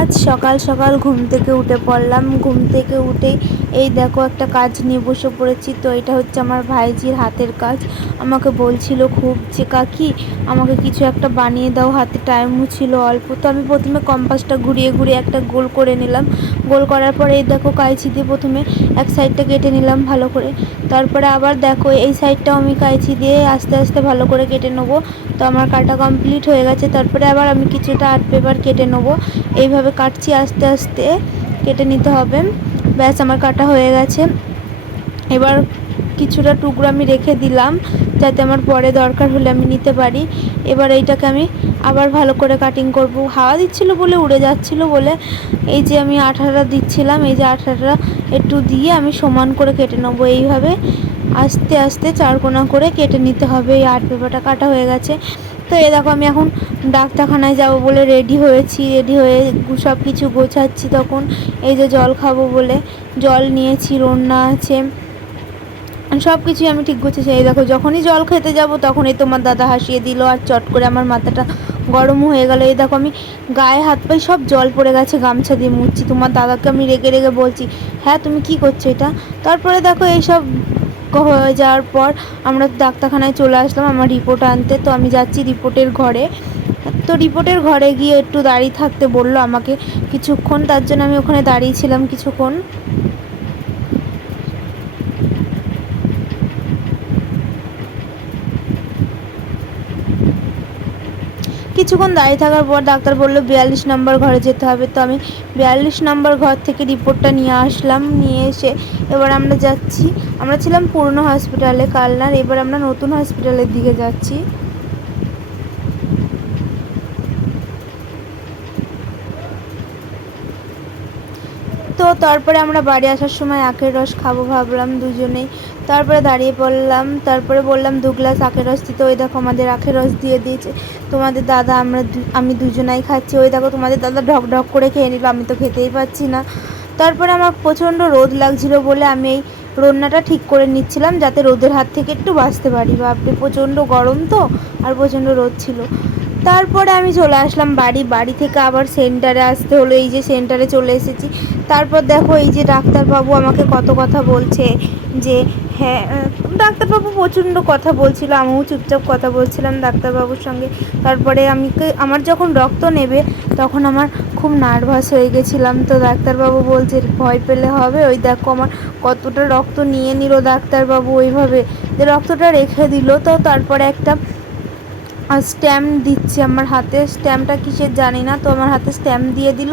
আজ সকাল সকাল ঘুম থেকে উঠে পড়লাম। ঘুম থেকে উঠেই এই দেখো একটা কাজ নিয়ে বসে পড়েছি তো এটা হচ্ছে আমার ভাইজির হাতের কাজ। আমাকে বলছিল, খুব যে কাকি, আমাকে কিছু একটা বানিয়ে দাও, হাতে টাইমও ছিল অল্প। তো আমি প্রথমে কম্পাসটা ঘুরিয়ে ঘুরিয়ে একটা গোল করে নিলাম। গোল করার পরে এই দেখো কাইচি দিয়ে প্রথমে এক সাইডটা কেটে নিলাম ভালো করে। তারপরে আবার দেখো এই সাইডটাও আমি কাইচি দিয়ে আস্তে আস্তে ভালো করে কেটে নেব। তো আমার কাটা কমপ্লিট হয়ে গেছে। তারপরে আবার আমি কিছুটা আর্ট পেপার কেটে নেব। এইভাবে কাটছি, আস্তে আস্তে কেটে নিতে হবে। ব্যাস, আমার কাটা হয়ে গেছে। এবার কিছুটা টুকরো আমি রেখে দিলাম, যাতে আমার পরে দরকার হলে আমি নিতে পারি। এবার এইটাকে আমি আবার ভালো করে কাটিং করব। হাওয়া দিচ্ছিল বলে, উড়ে যাচ্ছিল বলে, এই যে আমি আঠাটা দিচ্ছিলাম, এই যে আঠাটা একটু দিয়ে আমি সমান করে কেটে নেব এইভাবে। আস্তে আস্তে চারকোনা করে কেটে নিতে হবে। এই আর্ট পেপারটা কাটা হয়ে গেছে। তো এ দেখো আমি এখন ডাক্তারখানায় যাব বলে রেডি হয়েছি রেডি হয়ে সব কিছু গোছাচ্ছি তখন। এই যে জল খাব বলে জল নিয়েছি, রন্না আছে। সব কিছুই আমি ঠিক গুছেছি এই দেখো, যখনই জল খেতে যাব তখনই তোমার দাদা হাসিয়ে দিল আর চট করে আমার মাথাটা গরম হয়ে গেল। এই দেখো, আমি গায়ে হাত পায়ে সব জল পড়ে গেছে, গামছা দিয়ে মুছছি। তোমার দাদাকে আমি রেগে রেগে বলছি হ্যাঁ তুমি কি করছ এটা? তারপরে দেখো এইসব হয়ে যাওয়ার পর আমরা ডাক্তারখানায় চলে আসলাম আমার রিপোর্ট আনতে। তো আমি যাচ্ছি রিপোর্টের ঘরে। তো রিপোর্টের ঘরে গিয়ে একটু দাঁড়িয়ে থাকতে বলল আমাকে। কিছুক্ষণ তার জন্য আমি ওখানে দাঁড়িয়েছিলাম কিছুক্ষণ। কিছুক্ষণ দাঁড়িয়ে থাকার পর ডাক্তার বলল, বিয়াল্লিশ নম্বর ঘরে যেতে হবে। তো আমি বিয়াল্লিশ নম্বর ঘর থেকে রিপোর্টটা নিয়ে আসলাম, নিয়ে এসে এবার আমরা যাচ্ছি। আমরা ছিলাম পুরনো হসপিটালে, কালনার। এবার আমরা নতুন হসপিটালের দিকে যাচ্ছি। তারপরে আমরা বাড়ি আসার সময় আখের রস খাব ভাবলাম দুজনেই। তারপরে দাঁড়িয়ে পড়লাম, তারপরে বললাম, দু গ্লাস আখের রস দিতে। ওই দেখো আমাদের আখের রস দিয়ে দিয়েছে। তোমাদের দাদা, আমরা আমি দুজনাই খাচ্ছি। ওই দেখো তোমাদের দাদা ঢক ঢক করে খেয়ে নিল, আমি তো খেতেই পাচ্ছি না। তারপরে আমার প্রচণ্ড রোদ লাগছিল বলে আমি এই রান্নাটা ঠিক করে নিচ্ছিলাম, যাতে রোদের হাত থেকে একটু বাঁচতে পারি। বাপরে, প্রচণ্ড গরম তো, আর প্রচণ্ড রোদ ছিল। তারপরে আমি চলে আসলাম বাড়ি। বাড়ি থেকে আবার সেন্টারে আসতে হলো। এই যে সেন্টারে চলে এসেছি। তারপর দেখো এই যে ডাক্তারবাবু আমাকে কত কথা বলছে যে হ্যাঁ ডাক্তারবাবু প্রচণ্ড কথা বলছিল। আমিও চুপচাপ কথা বলছিলাম ডাক্তারবাবুর সঙ্গে। তারপরে আমি আমার যখন রক্ত নেবে, তখন আমার খুব নার্ভাস হয়ে গেছিলাম। তো ডাক্তারবাবু বলছে, ভয় পেলে হবে। ওই দেখো আমার কতটা রক্ত নিয়ে নিল ডাক্তারবাবু ওইভাবে। যে রক্তটা রেখে দিল, তো তারপরে একটা স্ট্যাম্প দিচ্ছে আমার হাতে। স্ট্যাম্পটা কিসের জানি না তো আমার হাতে স্ট্যাম্প দিয়ে দিল।